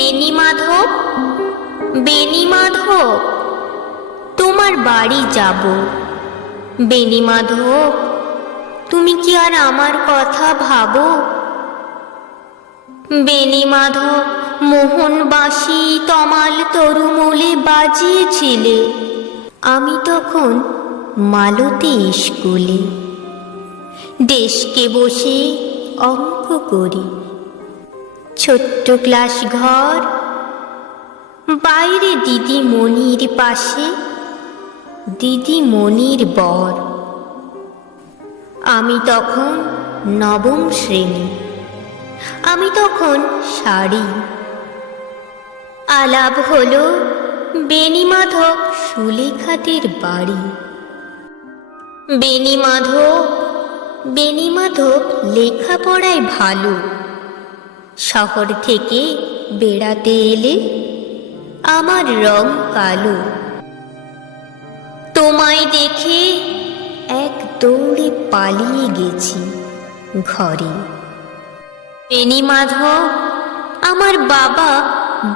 বেনি মাধব, বেনি মাধব, তোমার বাড়ি যাব। বেনি মাধব, তুমি কি আর আমার কথা ভাবো? বেনি মাধব, মোহন বাঁশি তমাল তরুমূলে বাজিয়েছিলে, আমি তখন মালতী স্কুলে। ডেস্কে বসে অঙ্ক করি, ছোট্ট ক্লাস ঘর, বাইরে দিদিমণির পাশে দিদিমণির বর। আমি তখন নবম শ্রেণী, আমি তখন শাড়ি। আলাপ হলো বেনি মাধব সুলেখাদের বাড়ি। বেনি মাধব, বেনি মাধব লেখাপড়ায় ভালো, শহর থেকে বেড়াতে এলে আমার রং কালো। তোমায় দেখে এক দৌড়ে পালিয়ে গেছি ঘরে। বেনি মাধব, আমার বাবা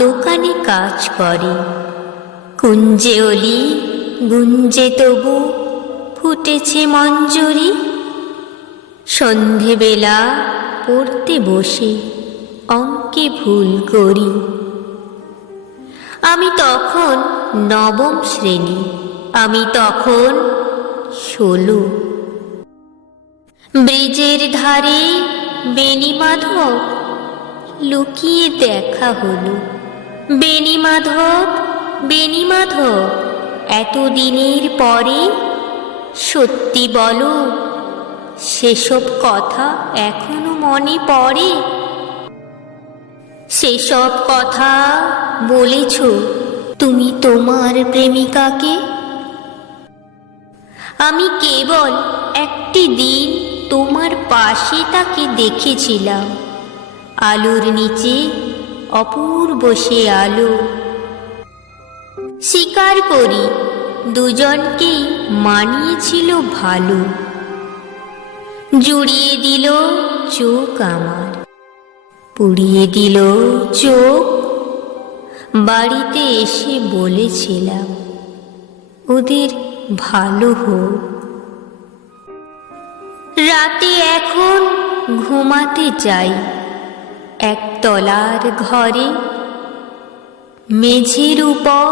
দোকানে কাজ করে। কুঞ্জে অলি গুঞ্জে তবু ফুটেছে মঞ্জরি। সন্ধেবেলা পড়তে বসে অঙ্কে ভুল করি। আমি তখন নবম শ্রেণী, আমি তখন 16। ব্রিজের ধারে বেনি মাধব লুকিয়ে দেখা হলো। বেনি মাধব, বেনি মাধব, এতদিনের পরে সত্যি বলো, সেসব কথা এখনো মনে পড়ে? সেসব কথা বলেছ তুমি তোমার প্রেমিকাকে? আমি কেবল একটি দিন তোমার পাশে তাকে দেখেছিলাম, আলোর নিচে অপূর্ব সে আলো। স্বীকার করি দুজনকেই মানিয়েছিল ভালো। জুড়িয়ে দিল চোখ আমার, পুড়িয়ে দিল চোখ। বাড়িতে এসে বলেছিলাম ওদের ভালো হোক। রাতে এখন ঘুমাতে যাই একতলার ঘরে, মেঝের উপর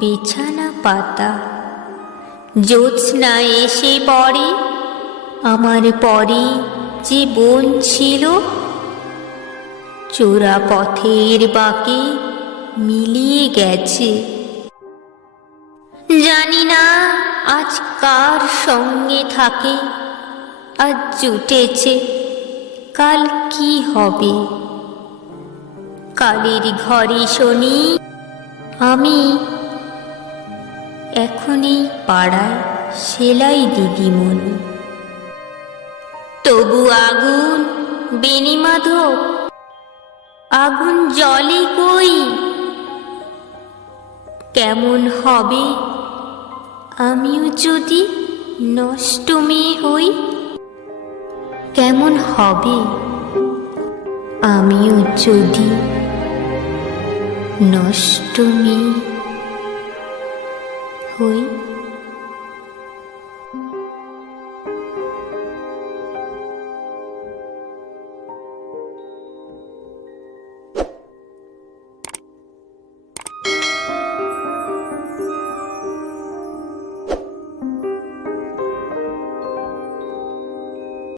বিছানা পাতা। জ্যোৎস্না এসে পড়ে, আমার পরে যে বোন ছিল, চোরা পথের বাঁকে মিলিয়ে গেছে। জানি না আজ কার সঙ্গে থাকে, আজ জুটেছে, কাল কি হবে। কালের ঘরে শনি আমি, এখনই পাড়ায় সেলাই দিদিমণি। তবু আগুন বেনি মাধব, আগুন জ্বলে কই? কেমন হবে আমিও যদি নষ্ট মেয়ে হই? কেমন হবে আমিও যদি নষ্ট মেয়ে হই?